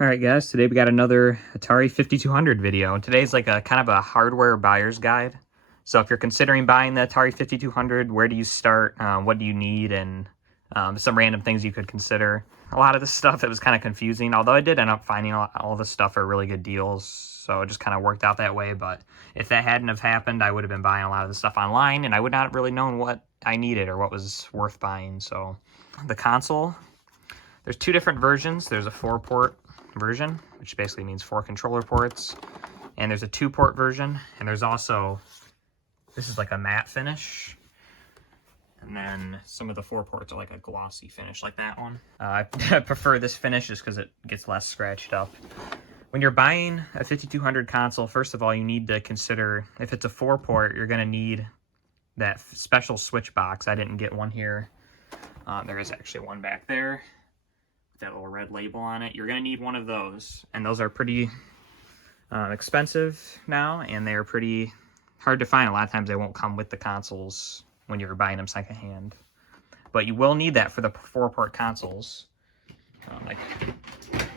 Alright guys, today we got another Atari 5200 video. Today's like a kind of a hardware buyer's guide. So if you're considering buying the Atari 5200, where do you start, what do you need, and some random things you could consider. A lot of this stuff, it was kind of confusing, although I did end up finding all this stuff for really good deals, so it just kind of worked out that way. But if that hadn't have happened, I would have been buying a lot of the stuff online, and I would not have really known what I needed or what was worth buying. So the console, there's two different versions. There's a 4-port version, which basically means 4 controller ports, and there's a 2-port version, and there's also, this is like a matte finish, and then some of the 4 ports are like a glossy finish like that one. I prefer this finish just because it gets less scratched up. When you're buying a 5200 console, first of all, you need to consider, if it's a 4-port, you're going to need that special switch box. I didn't get one here. There is actually one back there, that little red label on it. You're going to need one of those, and those are pretty expensive now, and they're pretty hard to find. A lot of times they won't come with the consoles when you're buying them secondhand, but you will need that for the 4-port consoles. Like,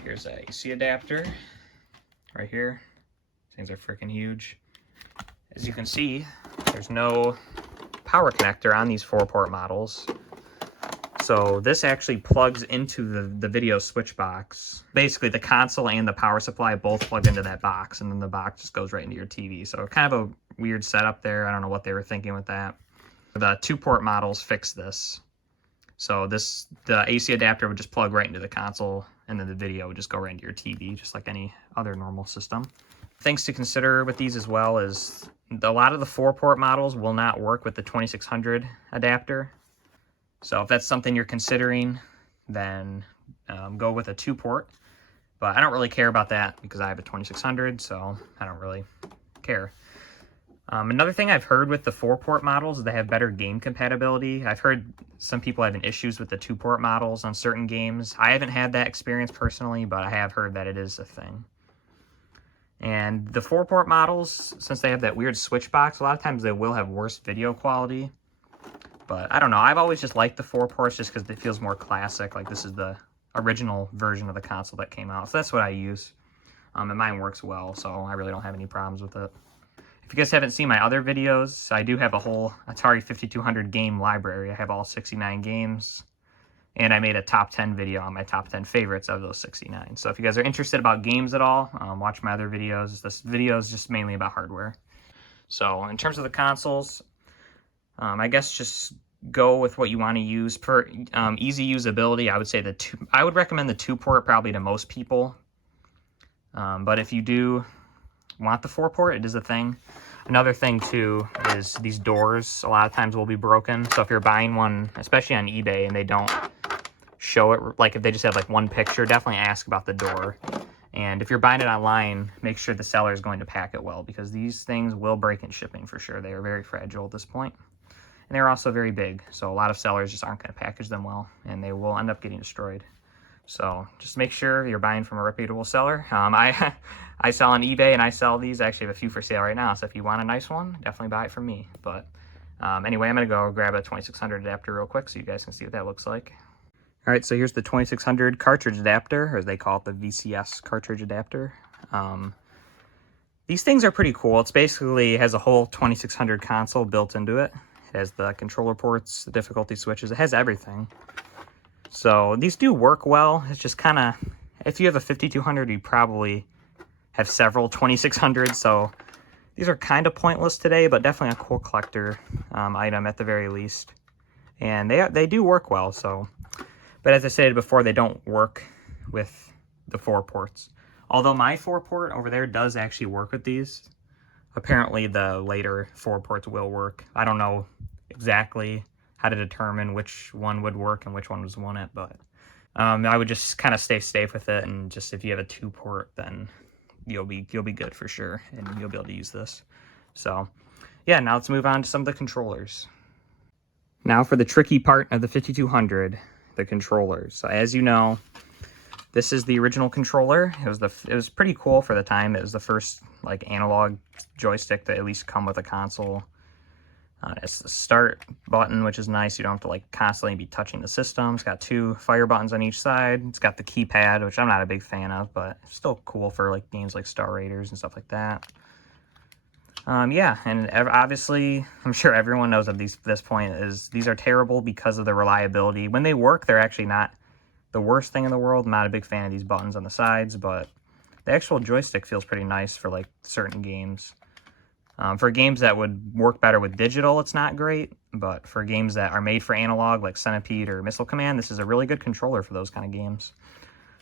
here's a AC adapter right here. Things are freaking huge. As you can see, there's no power connector on these 4-port models. So this actually plugs into the video switch box. Basically, the console and the power supply both plug into that box, and then the box just goes right into your TV. So kind of a weird setup there. I don't know what they were thinking with that. The 2-port models fix this. So the AC adapter would just plug right into the console, and then the video would just go right into your TV, just like any other normal system. Things to consider with these as well is a lot of the 4-port models will not work with the 2600 adapter. So if that's something you're considering, then go with a 2-port. But I don't really care about that because I have a 2600, so I don't really care. Another thing I've heard with the 4-port models is they have better game compatibility. I've heard some people having issues with the 2-port models on certain games. I haven't had that experience personally, but I have heard that it is a thing. And the 4-port models, since they have that weird switch box, a lot of times they will have worse video quality. But I don't know, I've always just liked the 4 ports just because it feels more classic. Like, this is the original version of the console that came out, so that's what I use. And mine works well, so I really don't have any problems with it. If you guys haven't seen my other videos, I do have a whole Atari 5200 game library. I have all 69 games, and I made a top 10 video on my top 10 favorites of those 69. So if you guys are interested about games at all, watch my other videos. This video is just mainly about hardware. So in terms of the consoles, I guess just go with what you want to use. For easy usability, I would say I would recommend the 2-port probably to most people. But if you do want the 4-port, it is a thing. Another thing too is these doors a lot of times will be broken. So if you're buying one, especially on eBay, and they don't show it, like if they just have like one picture, definitely ask about the door. And if you're buying it online, make sure the seller is going to pack it well, because these things will break in shipping for sure. They are very fragile at this point. And they're also very big, so a lot of sellers just aren't going to package them well, and they will end up getting destroyed. So just make sure you're buying from a reputable seller. I sell on eBay, and I sell these. I actually have a few for sale right now, so if you want a nice one, definitely buy it from me. But anyway, I'm going to go grab a 2600 adapter real quick so you guys can see what that looks like. All right, so here's the 2600 cartridge adapter, or as they call it, the VCS cartridge adapter. These things are pretty cool. It's basically has a whole 2600 console built into it. It has the controller ports, the difficulty switches. It has everything. So these do work well. It's just kind of, if you have a 5200, you probably have several 2600s. So these are kind of pointless today, but definitely a cool collector item at the very least. And they do work well. So, but as I stated before, they don't work with the 4 ports. Although my 4-port over there does actually work with these. Apparently the later 4 ports will work. I don't know exactly how to determine which one would work and which one wouldn't, but I would just kind of stay safe with it, and just if you have a 2-port, then you'll be good for sure, and you'll be able to use this. So yeah, now let's move on to some of the controllers. Now for the tricky part of the 5200, the controllers. So as you know, this is the original controller. It was pretty cool for the time. It was the first like analog joystick to at least come with a console. It's the start button, which is nice. You don't have to like constantly be touching the system. It's got 2 fire buttons on each side. It's got the keypad, which I'm not a big fan of, but it's still cool for like games like Star Raiders and stuff like that. Yeah, and obviously, I'm sure everyone knows at this point is these are terrible because of the reliability. When they work, they're actually not the worst thing in the world. I'm not a big fan of these buttons on the sides, but the actual joystick feels pretty nice for like certain games. For games that would work better with digital, it's not great, but for games that are made for analog, like Centipede or Missile Command, this is a really good controller for those kind of games.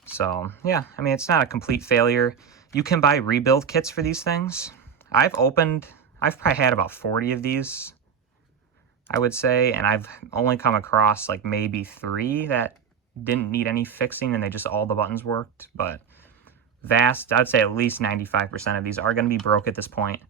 So, yeah, I mean, it's not a complete failure. You can buy rebuild kits for these things. I've probably had about 40 of these, I would say, and I've only come across like maybe 3 that didn't need any fixing and all the buttons worked, but I'd say at least 95% of these are going to be broke at this point.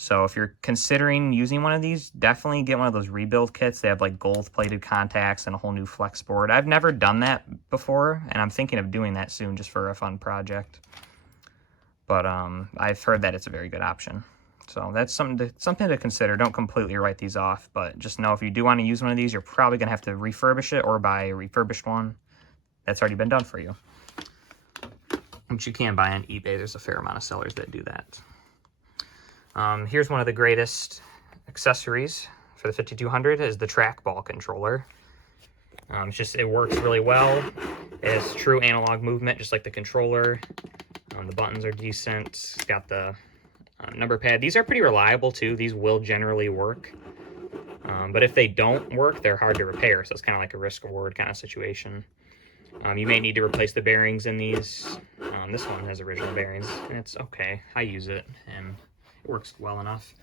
So if you're considering using one of these, definitely get one of those rebuild kits. They have like gold-plated contacts and a whole new flex board. I've never done that before, and I'm thinking of doing that soon just for a fun project. But I've heard that it's a very good option. So that's something to consider. Don't completely write these off, but just know if you do want to use one of these, you're probably going to have to refurbish it or buy a refurbished one that's already been done for you, which you can buy on eBay. There's a fair amount of sellers that do that. Here's one of the greatest accessories for the 5200 is the Trackball controller. It works really well. It has true analog movement, just like the controller. The buttons are decent. It's got the number pad. These are pretty reliable too. These will generally work. But if they don't work, they're hard to repair. So it's kind of like a risk-reward kind of situation. You may need to replace the bearings in these. This one has original bearings, and it's okay. I use it, and it works well enough.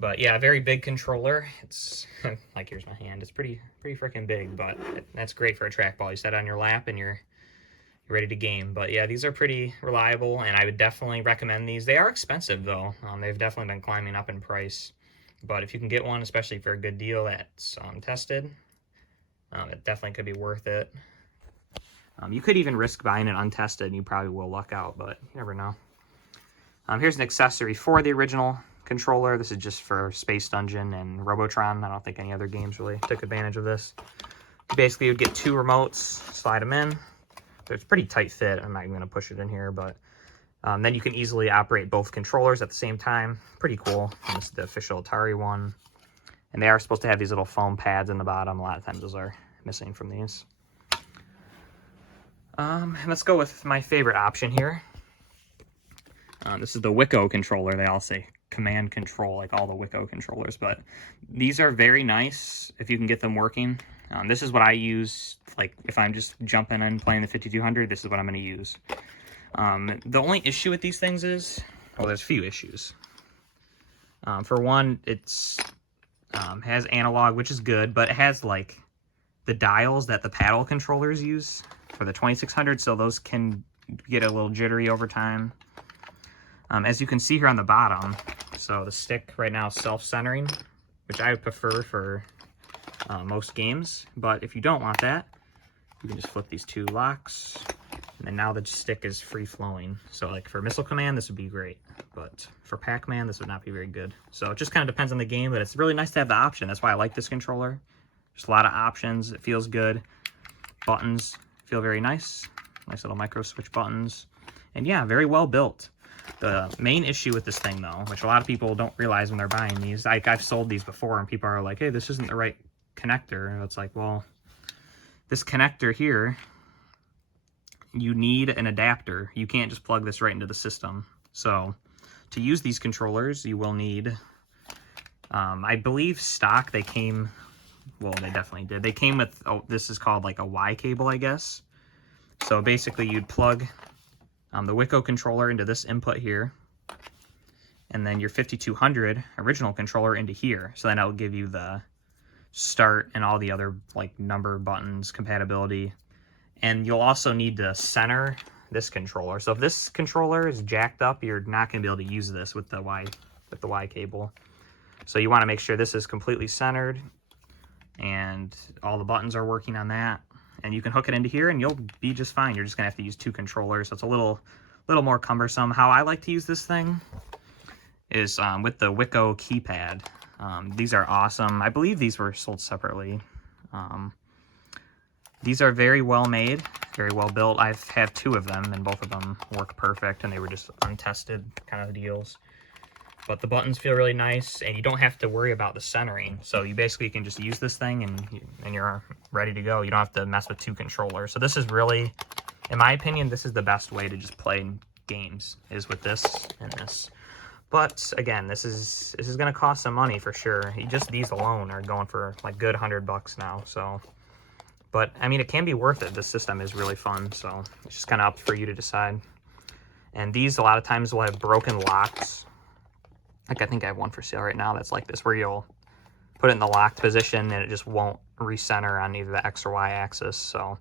But yeah, a very big controller. It's like, here's my hand. It's pretty freaking big, but that's great for a trackball. You set it on your lap, and you're ready to game. But yeah, these are pretty reliable, and I would definitely recommend these. They are expensive, though. They've definitely been climbing up in price. But if you can get one, especially for a good deal that's tested, it definitely could be worth it. You could even risk buying it untested, and you probably will luck out, but you never know. Here's an accessory for the original controller. This is just for Space Dungeon and Robotron. I don't think any other games really took advantage of this. Basically, you would get 2 remotes, slide them in. It's pretty tight fit. I'm not even going to push it in here, but then you can easily operate both controllers at the same time. Pretty cool. And this is the official Atari one. And they are supposed to have these little foam pads in the bottom. A lot of times those are missing from these. Let's go with my favorite option here. This is the WiFi controller. They all say command control, like all the WiFi controllers, but these are very nice if you can get them working. This is what I use, like if I'm just jumping and playing the 5200, this is what I'm going to use. The only issue with these things is, well, there's a few issues. For one, it's has analog, which is good, but it has like the dials that the paddle controllers use for the 2600, so those can get a little jittery over time. As you can see here on the bottom, so the stick right now is self-centering, which I would prefer for most games, but if you don't want that, you can just flip these 2 locks, and now the stick is free-flowing. So like for Missile Command, this would be great, but for Pac-Man, this would not be very good. So it just kind of depends on the game, but it's really nice to have the option. That's why I like this controller. Just a lot of options. It feels good. Buttons feel very nice. Nice little micro switch buttons. And yeah, very well built. The main issue with this thing, though, which a lot of people don't realize when they're buying these, I've sold these before, and people are like, hey, this isn't the right connector. And it's like, well, this connector here, you need an adapter. You can't just plug this right into the system. So to use these controllers, you will need, I believe stock, they came, well, they definitely did. They came with, oh, this is called like a Y cable, I guess. So basically you'd plug the WiFi controller into this input here, and then your 5200 original controller into here. So then it'll give you the start and all the other like number buttons, compatibility. And you'll also need to center this controller. So if this controller is jacked up, you're not going to be able to use this with the Y cable. So you want to make sure this is completely centered and all the buttons are working on that. And you can hook it into here and you'll be just fine. You're just gonna have to use 2 controllers. So it's a little more cumbersome. How I like to use this thing is with the WiFi keypad. These are awesome. I believe these were sold separately. These are very well made, very well built. I have 2 of them, and both of them work perfect, and they were just untested kind of deals. But the buttons feel really nice, and you don't have to worry about the centering. So you basically can just use this thing, and you're ready to go. You don't have to mess with 2 controllers. So this is really, in my opinion, this is the best way to just play games, is with this and this. But again, this is going to cost some money for sure. Just these alone are going for like good $100 now. So, but I mean, it can be worth it. This system is really fun. So it's just kind of up for you to decide. And these a lot of times will have broken locks. Like I think I have one for sale right now that's like this, where you'll put it in the locked position and it just won't recenter on either the X or Y axis. So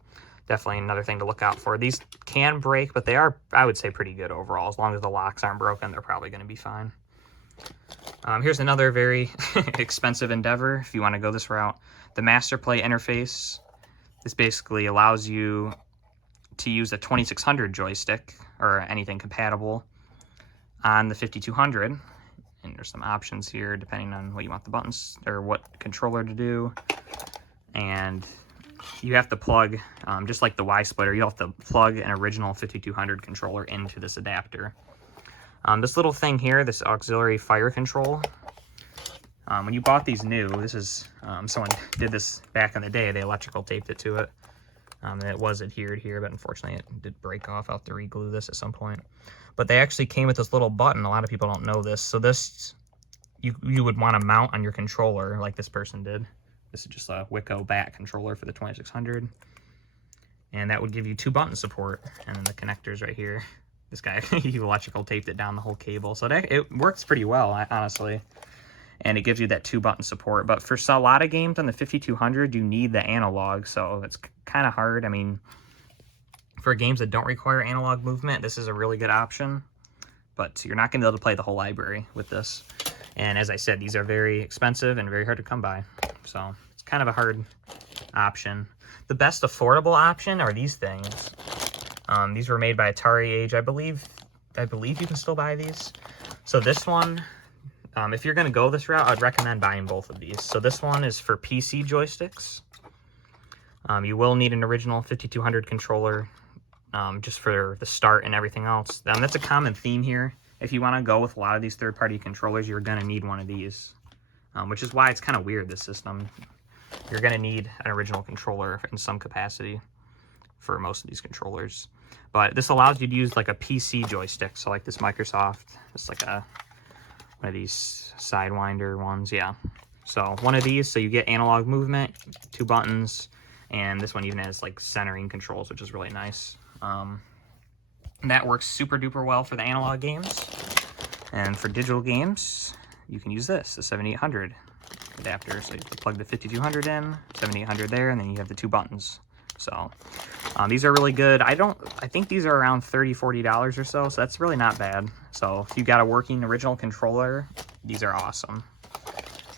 definitely another thing to look out for. These can break, but they are, I would say, pretty good overall. As long as the locks aren't broken, they're probably going to be fine. Here's another very expensive endeavor if you want to go this route. The Master Play interface. This basically allows you to use a 2600 joystick or anything compatible on the 5200. And there's some options here depending on what you want the buttons or what controller to do. And you have to plug, just like the Y-splitter, you have to plug an original 5200 controller into this adapter. This little thing here, this auxiliary fire control, when you bought these new, this is, someone did this back in the day, they electrical taped it to it. And it was adhered here, but unfortunately it did break off. I'll have to re-glue this at some point. But they actually came with this little button. A lot of people don't know this. So this, you would want to mount on your controller like this person did. This is just a Wico bat controller for the 2600. And that would give you 2 button support. And then the connectors right here. This guy, he electrical taped it down the whole cable. So it works pretty well, honestly. And it gives you that 2 button support. But for a lot of games on the 5200, you need the analog. So it's kind of hard. I mean, for games that don't require analog movement, this is a really good option. But you're not going to be able to play the whole library with this. And as I said, these are very expensive and very hard to come by. So it's kind of a hard option. The best affordable option are these things. These were made by Atari Age. I believe you can still buy these. So this one, if you're going to go this route, I'd recommend buying both of these. So this one is for PC joysticks. You will need an original 5200 controller just for the start and everything else. That's a common theme here. If you want to go with a lot of these third-party controllers, you're going to need one of these, which is why it's kind of weird, this system. You're going to need an original controller in some capacity for most of these controllers. But this allows you to use like a PC joystick, so like this Microsoft, it's like one of these Sidewinder ones, yeah. So one of these, so you get analog movement, 2 buttons, and this one even has like centering controls, which is really nice. That works super duper well for the analog games. And for digital games, you can use this, the 7800 adapter. So you plug the 5200 in, 7800 there, and then you have the 2 buttons. So these are really good. I think these are around $30, $40 or so, so that's really not bad. So if you've got a working original controller, these are awesome.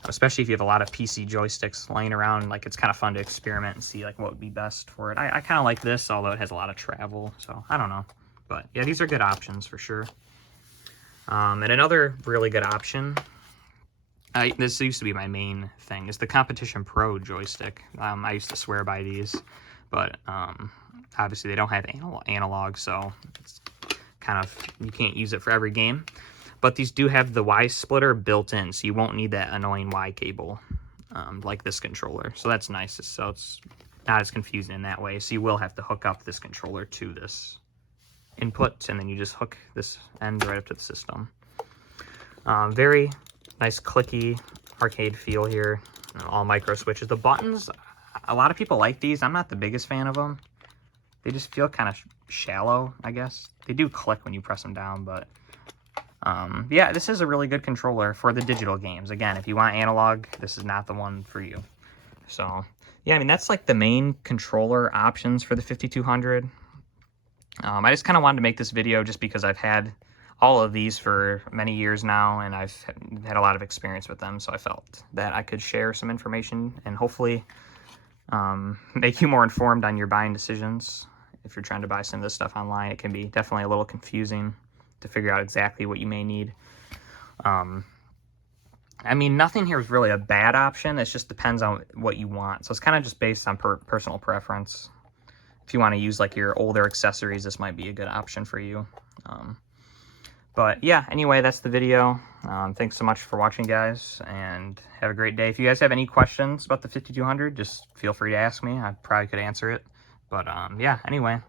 Especially if you have a lot of PC joysticks laying around, like it's kind of fun to experiment and see like what would be best for it. I kind of like this, although it has a lot of travel, so I don't know. But yeah, these are good options for sure. And another really good option, this used to be my main thing, is the Competition Pro joystick. I used to swear by these, but obviously they don't have analog, so it's kind of, you can't use it for every game. But these do have the Y splitter built in, so you won't need that annoying Y cable like this controller. So that's nice. So it's not as confusing in that way. So you will have to hook up this controller to this input, and then you just hook this end right up to the system. Very nice clicky arcade feel here. All micro switches. The buttons, a lot of people like these. I'm not the biggest fan of them. They just feel kind of shallow, I guess. They do click when you press them down, but yeah, this is a really good controller for the digital games. Again, if you want analog, this is not the one for you. So yeah, I mean, that's like the main controller options for the 5200. I just kind of wanted to make this video just because I've had all of these for many years now, and I've had a lot of experience with them, so I felt that I could share some information and hopefully make you more informed on your buying decisions. If you're trying to buy some of this stuff online, it can be definitely a little confusing to figure out exactly what you may need. I mean, nothing here is really a bad option. It just depends on what you want. So it's kind of just based on personal preference. If you want to use like your older accessories, this might be a good option for you. But yeah, anyway, that's the video. Thanks so much for watching, guys, and have a great day. If you guys have any questions about the 5200, just feel free to ask me. I probably could answer it. But yeah, anyway,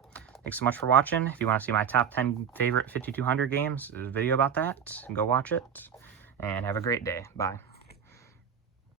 thanks so much for watching. If you want to see my top 10 favorite 5200 games, there's a video about that. Go watch it, and have a great day. Bye.